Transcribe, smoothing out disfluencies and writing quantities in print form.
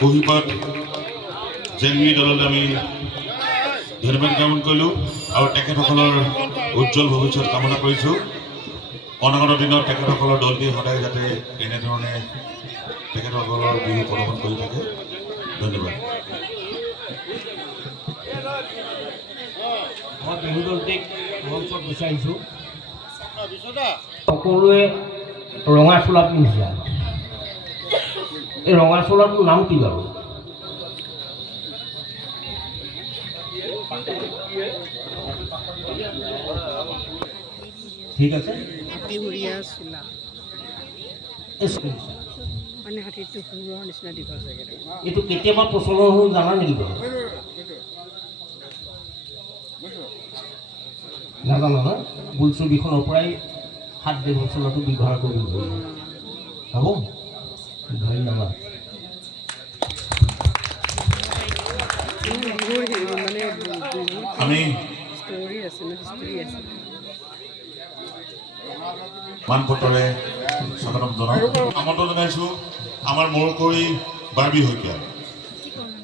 কহিপাত জেংমি দললৈ আমি ধন্যবাদ জ্ঞাপন কৰিলোঁ আৰু তেখেতসকলৰ উজ্জ্বল ভৱিষ্যত কামনা কৰিছোঁ। অনাগত দিনত তেখেতসকলৰ দলটি সদায় যাতে এনেধৰণে তেখেতসকলৰ বিহু প্ৰদৰ্শন কৰি থাকে। ধন্যবাদ। মই বিহু দলটিক মঞ্চত বিচাৰিছোঁ সকলোৱে ৰঙা চোলা পিন্ধিছে। এই ৰঙা চোলাটোৰ নাম কি বাৰু? ঠিক আছে, এইটো কেতিয়াবা প্ৰচলন হ'ল জানা নেকি বাৰু? নাজানো ন? বোলছবিখনৰ পৰাই হাত দেৱ চোলাটো ব্যৱহাৰ কৰিব হ'ব। ধন্যবাদ। আমি মানপত্ৰৰে স্বাগতম জনাওঁ। আমন্ত্ৰণ জনাইছোঁ আমাৰ মৰকৰি বাৰ্বি শইকীয়া।